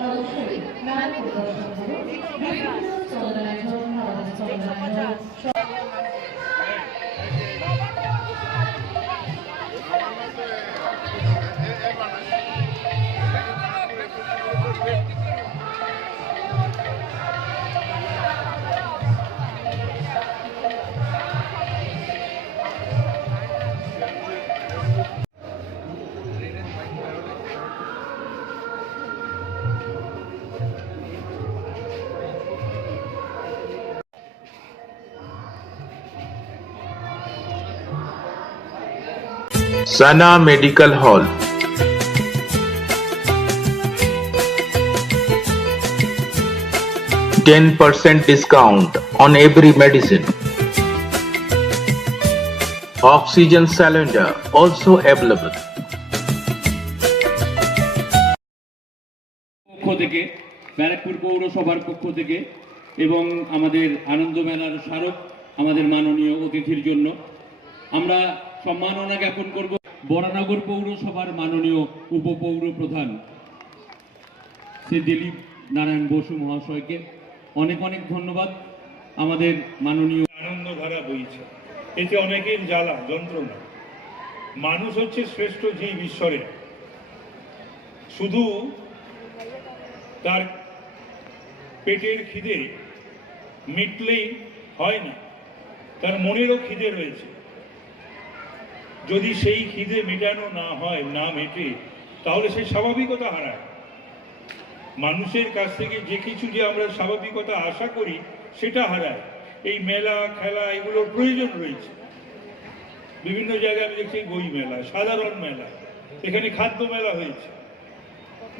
অবশ্যই নাম প্রদর্শন করুন বিভিন্ন চলনায়জন চলনায়জন Sana Medical Hall. %10 discount on every medicine. Oxygen cylinder also available. পক্ষ থেকে বরকপুর পৌরসভার পক্ষ থেকে এবং আমাদের আনন্দ মেলার স্মারক আমাদের মাননীয় অতিথির জন্য আমরা সম্মাননা জ্ঞাপন করব বরানগর পৌরসভার মাননীয় উপপৌর প্রধান শ্রী দিলীপ নারায়ণ বসু মহাশয়কে অনেক অনেক ধন্যবাদ। আমাদের মাননীয় আনন্দধারা বইছে, এতে অনেকের জ্বালা যন্ত্রণা। মানুষ হচ্ছে শ্রেষ্ঠ জীব ঈশ্বরের, শুধু তার পেটের খিদে মিটলেই হয় না, তার মনেরও খিদে রয়েছে। যদি সেই খিদে মেটানো না হয়, না মেটে, তাহলে সেই স্বাভাবিকতা হারায়। মানুষের কাছ থেকে যে কিছু যে আমরা স্বাভাবিকতা আশা করি সেটা হারায়। এই মেলা খেলা এগুলোর প্রয়োজন রয়েছে। বিভিন্ন জায়গায় আমি দেখছি বই মেলা, সাধারণ মেলা, এখানে খাদ্য মেলা হয়েছে।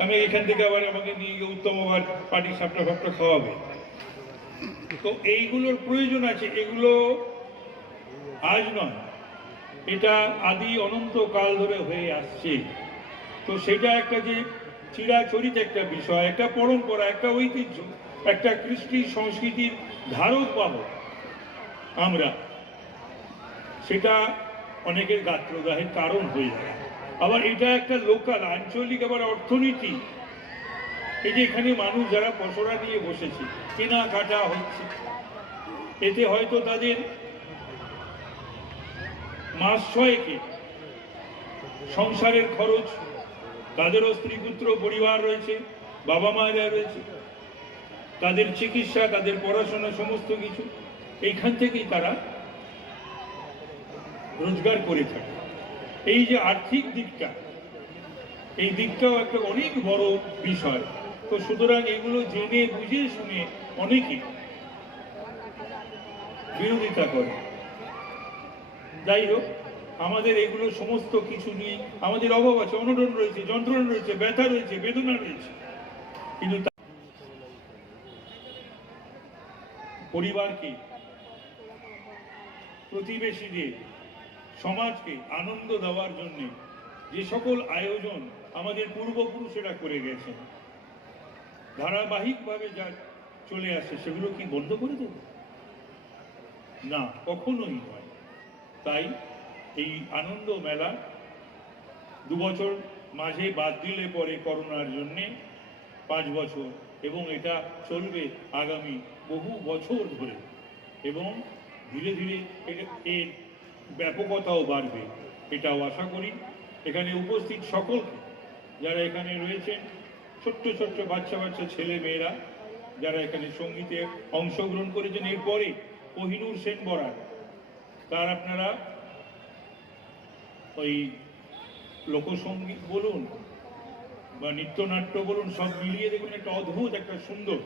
আমি এখান থেকে আবার আমাকে নিয়ে গিয়ে উত্তম আবার পাটি সাপটা ফাপটা খাওয়াবে। তো এইগুলোর প্রয়োজন আছে, এগুলো আজ নয়, এটা আদি অনন্তকাল ধরে হয়ে আসছে। তো সেটা একটা যে চিরাচরিত একটা বিষয়, একটা পরম্পরা, একটা ঐতিহ্য, একটা কৃষ্টি সংস্কৃতির ধারক বাহক আমরা, সেটা অনেকের গাত্রদাহের কারণ হয়ে যায়। আবার এটা একটা লোকাল আঞ্চলিক আবার অর্থনীতি। এই যে এখানে মানুষ যারা পসরা নিয়ে বসেছে, কেনাকাটা হচ্ছে, এতে হয়তো তাদের মাস ছয়েকে সংসারের খরচ, তাদেরও স্ত্রী পুত্র পরিবার রয়েছে, বাবা মায়েরা রয়েছে, তাদের চিকিৎসা, তাদের পড়াশোনা, সমস্ত কিছু এইখান থেকেই তারা রোজগার করে থাকে। এই যে আর্থিক দিকটা, এই দিকটাও একটা অনেক বড় বিষয়। তো সুতরাং এগুলো জেনে বুঝে শুনে অনেকে বিরোধিতা করে। যাই হোক, আমাদের এগুলো সমস্ত কিছু নিয়ে আমাদের অভাব আছে, অনটন রয়েছে, যন্ত্রণা রয়েছে, ব্যথা রয়েছে, বেদনা রয়েছে, কিন্তু পরিবারকে, প্রতিবেশীদের, সমাজকে আনন্দ দেওয়ার জন্য যে সকল আয়োজন আমাদের পূর্বপুরুষেরা করে গেছেন, ধারাবাহিকভাবে যা চলে আসে, সেগুলো কি বন্ধ করে দেব? না, কখনোই নয়। তাই এই আনন্দ মেলা 2 বছর মাঝে বাদ দিলে পরে করোনার জন্যে 5 বছর, এবং এটা চলবে আগামী বহু বছর ধরে, এবং ধীরে ধীরে এর ব্যাপকতাও বাড়বে, এটাও আশা করি। এখানে উপস্থিত সকলকে, যারা এখানে রয়েছেন, ছোট্ট ছোট্ট বাচ্চা বাচ্চা ছেলে মেয়েরা যারা এখানে সঙ্গীতে অংশগ্রহণ করেছেন, এরপরে কোহিনূর সেন বরার, তার আপনারা ওই লোকসঙ্গীত বলুন বা নৃত্যনাট্য বলুন, সব মিলিয়ে দেখুন একটা অদ্ভুত, একটা সুন্দর